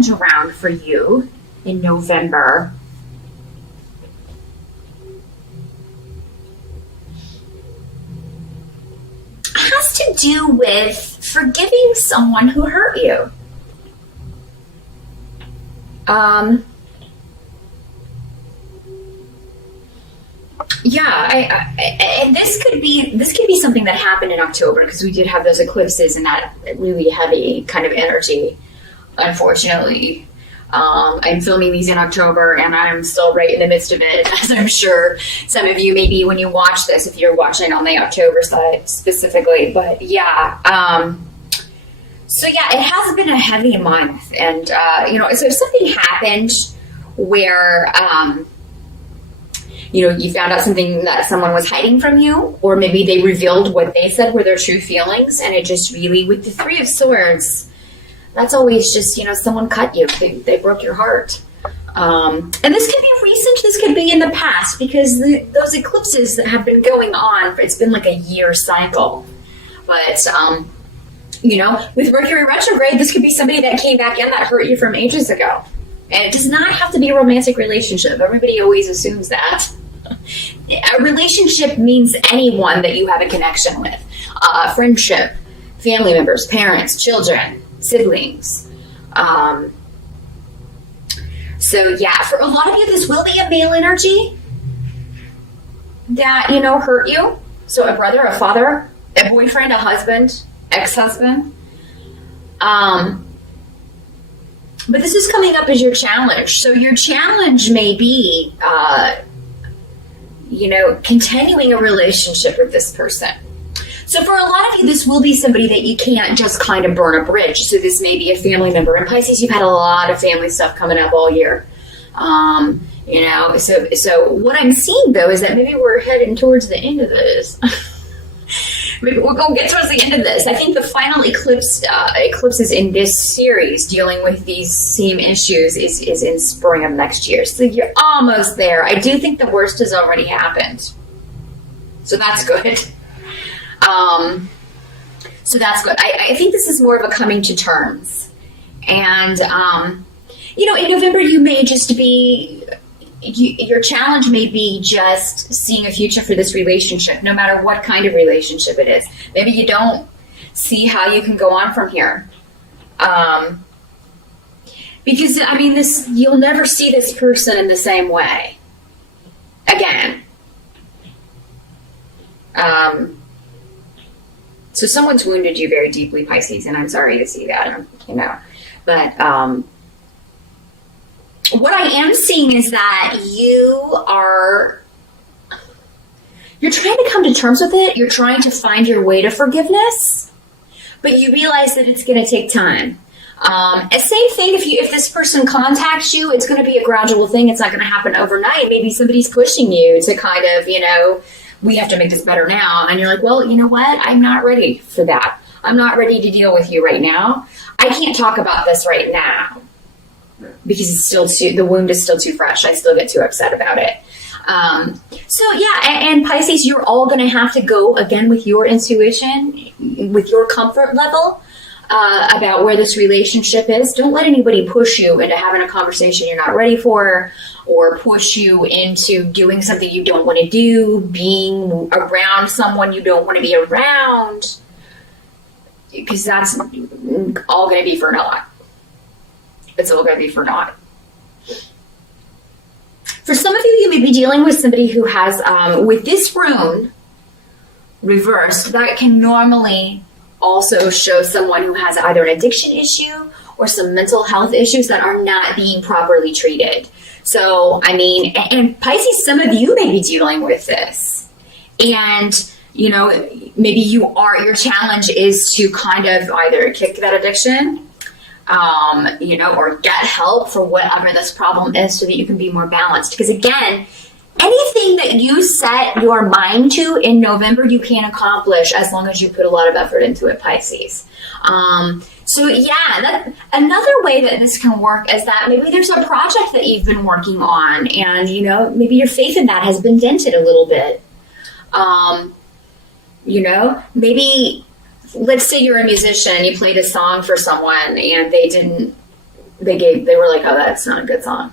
challenge around for you in November has to do with forgiving someone who hurt you. And this could be something that happened in October, because we did have those eclipses and that really heavy kind of energy. Unfortunately, I'm filming these in October, and I'm still right in the midst of it, as I'm sure some of you maybe when you watch this, if you're watching on the October side specifically. But so it has been a heavy month, and so if something happened where you found out something that someone was hiding from you, or maybe they revealed what they said were their true feelings, and it just really, with the Three of Swords, that's always just, someone cut you. They broke your heart. And this could be recent, this could be in the past, because those eclipses that have been going on, it's been like a year cycle. But, with Mercury retrograde, this could be somebody that came back in that hurt you from ages ago. And it does not have to be a romantic relationship. Everybody always assumes that. A relationship means anyone that you have a connection with. Friendship, family members, parents, children, siblings. For a lot of you, this will be a male energy that, hurt you. So a brother, a father, a boyfriend, a husband, ex-husband. But this is coming up as your challenge. So your challenge may be, continuing a relationship with this person. So for a lot of you, this will be somebody that you can't just kind of burn a bridge. So this may be a family member. In Pisces, you've had a lot of family stuff coming up all year. So what I'm seeing, though, is that maybe we're heading towards the end of this. Maybe we'll go get towards the end of this. I think the final eclipses in this series dealing with these same issues is in spring of next year. So you're almost there. I do think the worst has already happened. So that's good. I think this is more of a coming to terms. And, in November you may just be... your challenge may be just seeing a future for this relationship, no matter what kind of relationship it is. Maybe you don't see how you can go on from here. Because, you'll never see this person in the same way again. So someone's wounded you very deeply, Pisces, and I'm sorry to see that, but, what I am seeing is that you're trying to come to terms with it. You're trying to find your way to forgiveness, but you realize that it's going to take time. Same thing if this person contacts you, it's going to be a gradual thing. It's not going to happen overnight. Maybe somebody's pushing you to kind of, we have to make this better now. And you're like, well, you know what? I'm not ready for that. I'm not ready to deal with you right now. I can't talk about this right now. Because the wound is still too fresh. I still get too upset about it. And Pisces, you're all going to have to go again with your intuition, with your comfort level about where this relationship is. Don't let anybody push you into having a conversation you're not ready for, or push you into doing something you don't want to do, being around someone you don't want to be around, because that's all going to be for naught. It's all going to be for naught. For some of you, you may be dealing with somebody who has, with this rune reversed, that can normally also show someone who has either an addiction issue or some mental health issues that are not being properly treated. So, and Pisces, some of you may be dealing with this. And, maybe your challenge is to kind of either kick that addiction, or get help for whatever this problem is so that you can be more balanced. Because again, anything that you set your mind to in November, you can accomplish as long as you put a lot of effort into it, Pisces. Another way that this can work is that maybe there's a project that you've been working on and, maybe your faith in that has been dented a little bit. Maybe... let's say you're a musician, you played a song for someone and they didn't they were like, oh, that's not a good song.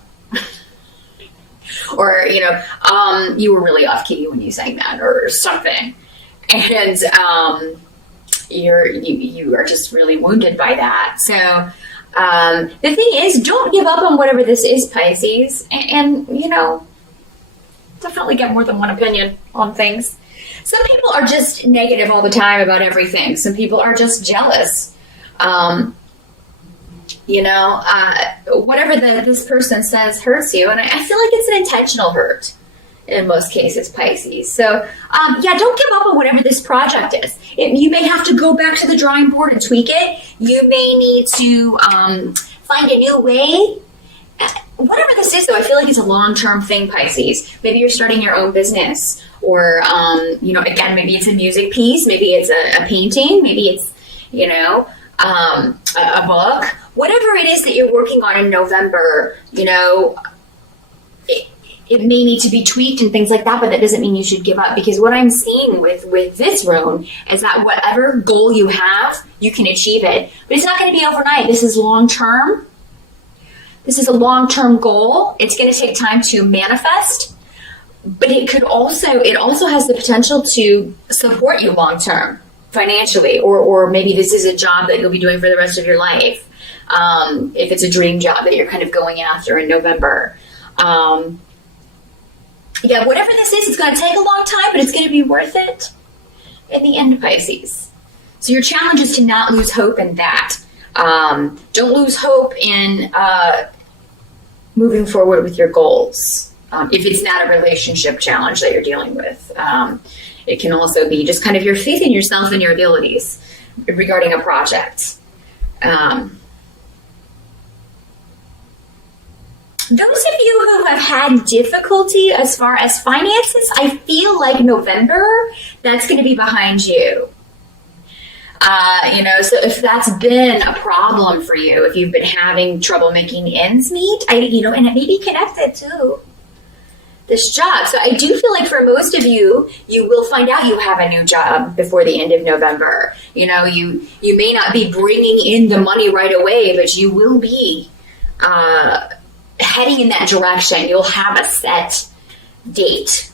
Or, you were really off key when you sang that or something. And you are just really wounded by that. So the thing is, don't give up on whatever this is, Pisces. And definitely get more than one opinion on things. Some people are just negative all the time about everything. Some people are just jealous. Whatever this person says hurts you. And I feel like it's an intentional hurt in most cases, Pisces. So, don't give up on whatever this project is. You may have to go back to the drawing board and tweak it. You may need to find a new way. Whatever this is, though, I feel like it's a long-term thing, Pisces. Maybe you're starting your own business. Or, again, maybe it's a music piece. Maybe it's a painting. Maybe it's, a book. Whatever it is that you're working on in November, it may need to be tweaked and things like that, but that doesn't mean you should give up, because what I'm seeing with this rune is that whatever goal you have, you can achieve it. But it's not going to be overnight. This is long-term. This is a long-term goal. It's going to take time to manifest, but it also has the potential to support you long-term financially, or maybe this is a job that you'll be doing for the rest of your life. If it's a dream job that you're kind of going after in November. Whatever this is, it's going to take a long time, but it's going to be worth it in the end, Pisces. So your challenge is to not lose hope in that. Don't lose hope in moving forward with your goals. If it's not a relationship challenge that you're dealing with. It can also be just kind of your faith in yourself and your abilities regarding a project. Those of you who have had difficulty as far as finances, I feel like November, that's going to be behind you. So if that's been a problem for you, if you've been having trouble making ends meet, and it may be connected to this job. So I do feel like for most of you, you will find out you have a new job before the end of November. You may not be bringing in the money right away, but you will be heading in that direction. You'll have a set date,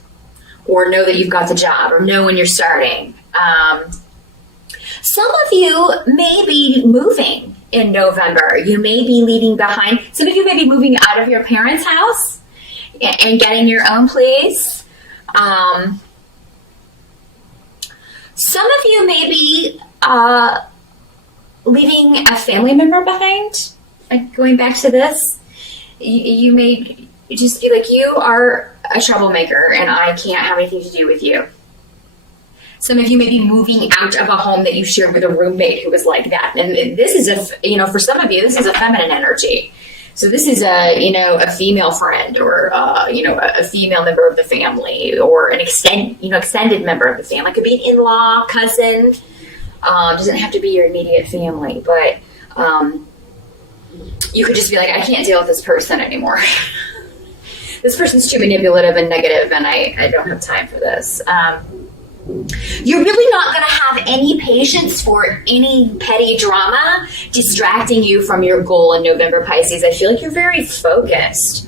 or know that you've got the job, or know when you're starting. Some of you may be moving in November. You may be leaving behind. Some of you may be moving out of your parents' house and getting your own place. Some of you may be leaving a family member behind. Going back to this, you may just be like, you are a troublemaker and I can't have anything to do with you. Some of you may be moving out of a home that you shared with a roommate who was like that. And this is for some of you, this is a feminine energy. So this is a female friend, or a female member of the family, or an extended member of the family. It could be an in-law, cousin. Doesn't have to be your immediate family, but you could just be like, I can't deal with this person anymore. This person's too manipulative and negative, and I don't have time for this. You're really not going to have any patience for any petty drama distracting you from your goal in November, Pisces. I feel like you're very focused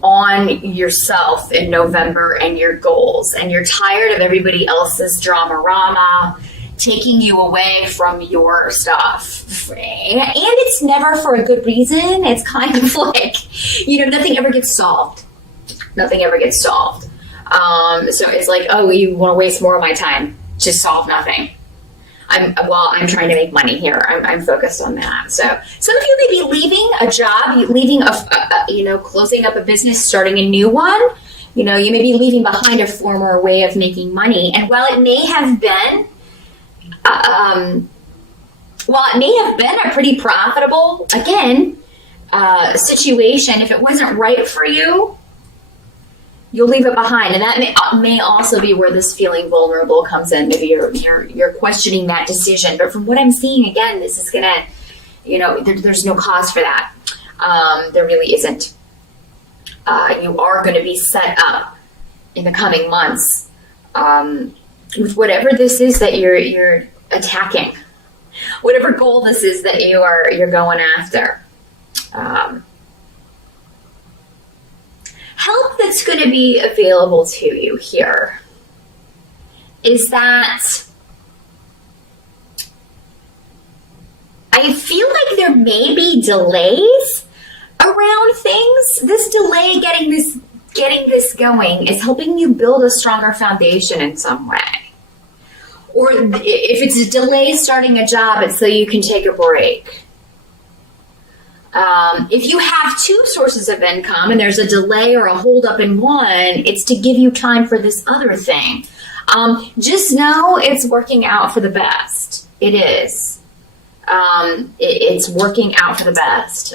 on yourself in November and your goals, and you're tired of everybody else's drama taking you away from your stuff. And it's never for a good reason. It's kind of like, nothing ever gets solved. Nothing ever gets solved. So it's like, oh, you want to waste more of my time to solve nothing. I'm trying to make money here. I'm focused on that. So some of you may be leaving a job, leaving closing up a business, starting a new one. You may be leaving behind a former way of making money. And while it may have been, a pretty profitable, situation, if it wasn't right for you, you'll leave it behind. And that may also be where this feeling vulnerable comes in. Maybe you're questioning that decision. But from what I'm seeing, again, this is going to, there's no cause for that. There really isn't. You are going to be set up in the coming months with whatever this is that you're attacking, whatever goal this is that you're going after. going to be available to you here is that I feel like there may be delays around things. This delay getting this going is helping you build a stronger foundation in some way. Or if it's a delay starting a job, it's so you can take a break. If you have two sources of income and there's a delay or a holdup in one, it's to give you time for this other thing. Just know it's working out for the best. It is. It's working out for the best.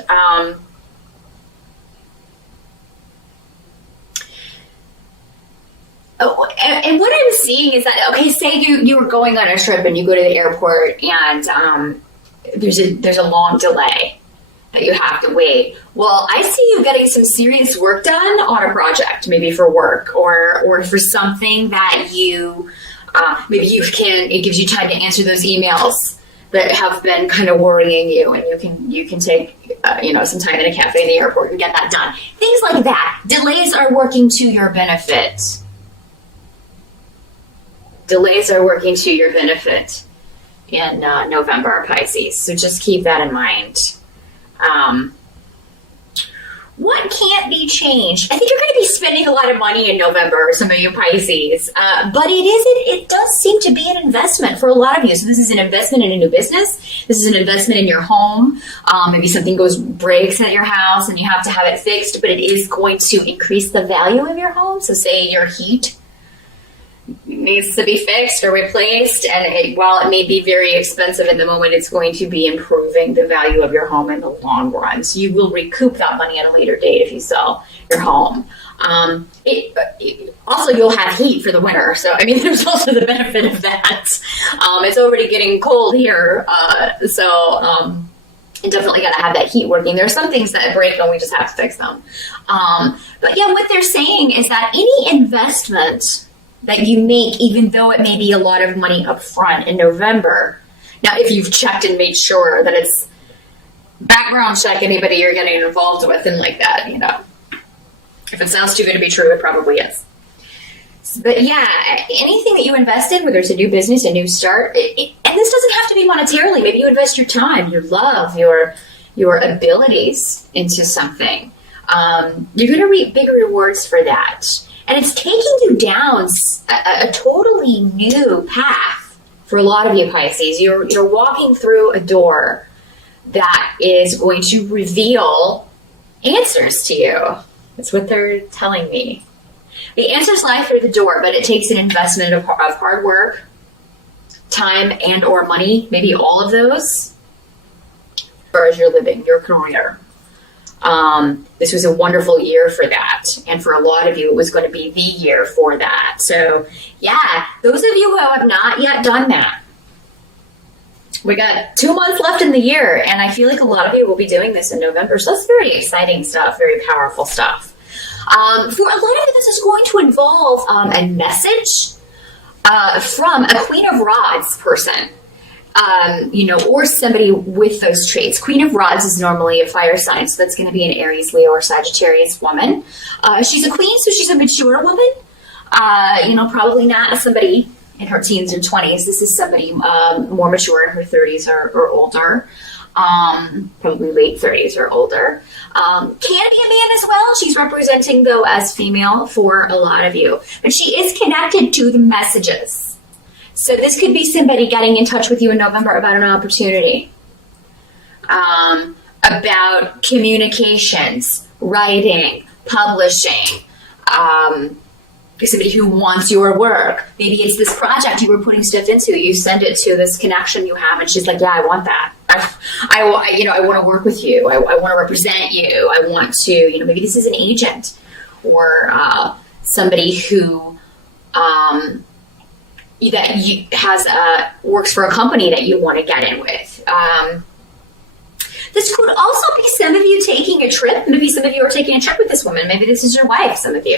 And what I'm seeing is that, okay, say you were going on a trip and you go to the airport and there's a long delay that you have to wait. Well, I see you getting some serious work done on a project, maybe for work or for something that you it gives you time to answer those emails that have been kind of worrying you, and you can take some time in a cafe in the airport and get that done. Things like that. Delays are working to your benefit. Delays are working to your benefit in November, Pisces. So just keep that in mind. What can't be changed? I think you're going to be spending a lot of money in November, some of you Pisces, but it does seem to be an investment for a lot of you. So this is an investment in a new business. This is an investment in your home. Maybe something breaks at your house and you have to have it fixed, but it is going to increase the value of your home. So say your heat needs to be fixed or replaced, and while it may be very expensive in the moment, it's going to be improving the value of your home in the long run. So you will recoup that money at a later date if you sell your home. Also, you'll have heat for the winter, so I mean, there's also the benefit of that. It's already getting cold here, so you definitely got to have that heat working. There's some things that break and we just have to fix them. But yeah, what they're saying is that any investment that you make, even though it may be a lot of money up front in November. Now, if you've checked and made sure that it's background check anybody you're getting involved with and like that, If it sounds too good to be true, it probably is. But yeah, anything that you invest in, whether it's a new business, a new start, and this doesn't have to be monetarily. Maybe you invest your time, your love, your abilities into something. You're going to reap big rewards for that. And it's taking you down a totally new path for a lot of you Pisces. You're walking through a door that is going to reveal answers to you. That's what they're telling me. The answers lie through the door, but it takes an investment of hard work, time, and or money, maybe all of those, as far as you're living your career. This was a wonderful year for that. And for a lot of you, it was going to be the year for that. So yeah, those of you who have not yet done that, we got 2 months left in the year. And I feel like a lot of you will be doing this in November. So that's very exciting stuff, very powerful stuff. For a lot of you, this is going to involve a message from a Queen of Rods person. Or somebody with those traits. Queen of Rods is normally a fire sign, so that's going to be an Aries, Leo, or Sagittarius woman. She's a queen, so she's a mature woman. Probably not somebody in her teens or 20s. This is somebody more mature in her 30s or older. Probably late 30s or older. Can be a man as well. She's representing, though, as female for a lot of you. But she is connected to the messages. So this could be somebody getting in touch with you in November about an opportunity, about communications, writing, publishing, somebody who wants your work. Maybe it's this project you were putting stuff into. You send it to this connection you have, and she's like, yeah, I want that. I want to work with you. I want to represent you. I want to, maybe this is an agent or somebody who works for a company that you want to get in with. This could also be some of you taking a trip. Maybe some of you are taking a trip with this woman. Maybe this is your wife, some of you,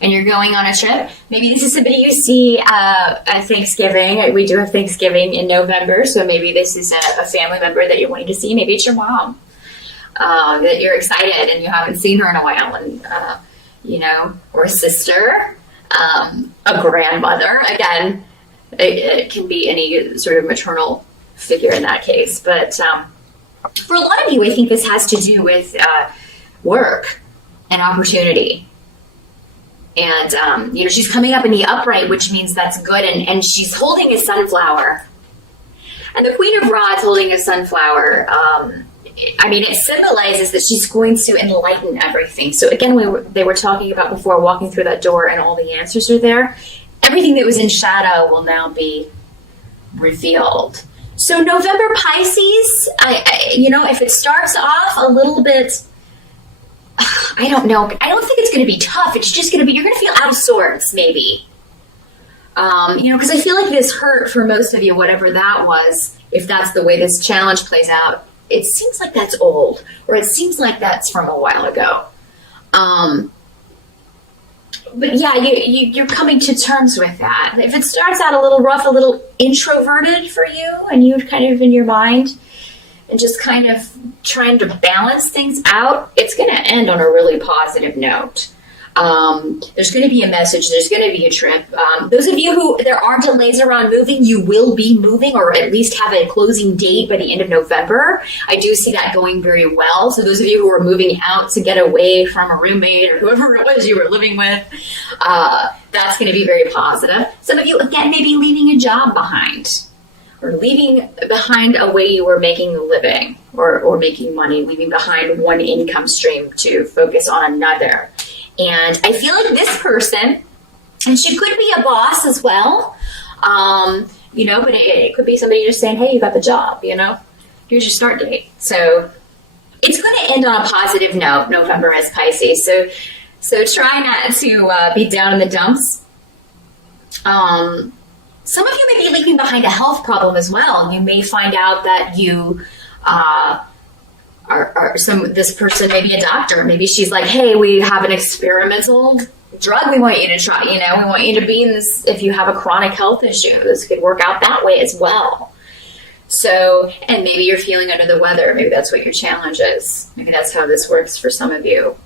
and you're going on a trip. Maybe this is somebody you see at Thanksgiving. We do have Thanksgiving in November, so maybe this is a family member that you're wanting to see. Maybe it's your mom that you're excited and you haven't seen her in a while, and or a sister, a grandmother. Again, it can be any sort of maternal figure in that case. But for a lot of you, I think this has to do with work and opportunity. And, she's coming up in the upright, which means that's good. And she's holding a sunflower. And the Queen of Rods holding a sunflower, it symbolizes that she's going to enlighten everything. So again, they were talking about before walking through that door and all the answers are there. Everything that was in shadow will now be revealed. So November Pisces, if it starts off a little bit, I don't know. I don't think it's going to be tough. It's just going to be, you're going to feel out of sorts, maybe. Because I feel like this hurt for most of you, whatever that was, if that's the way this challenge plays out, it seems like that's old, or it seems like that's from a while ago. But yeah, you're coming to terms with that. If it starts out a little rough, a little introverted for you, and you're kind of in your mind and just kind of trying to balance things out, it's going to end on a really positive note. There's going to be a message. There's going to be a trip. Those of you who there are delays around moving, you will be moving, or at least have a closing date by the end of November. I do see that going very well. So those of you who are moving out to get away from a roommate or whoever it was you were living with, that's going to be very positive. Some of you, again, maybe leaving a job behind, or leaving behind a way you were making a living or making money, leaving behind one income stream to focus on another. And I feel like this person, and she could be a boss as well, but it could be somebody just saying, hey, you got the job, here's your start date. So it's going to end on a positive note, November as Pisces. So try not to be down in the dumps. Some of you may be leaving behind a health problem as well. You may find out that you this person may be a doctor. Maybe she's like, hey, we have an experimental drug we want you to try. We want you to be in this. If you have a chronic health issue, this could work out that way as well. So, and maybe you're feeling under the weather. Maybe that's what your challenge is. Maybe that's how this works for some of you.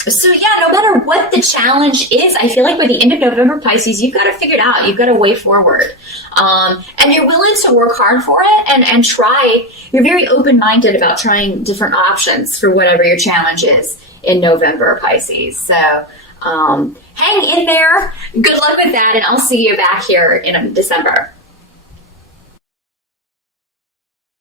So yeah, no matter what the challenge is, I feel like by the end of November, Pisces, you've got to figure it out. You've got a way forward. And you're willing to work hard for it and try. You're very open-minded about trying different options for whatever your challenge is in November, Pisces. So hang in there. Good luck with that, and I'll see you back here in December.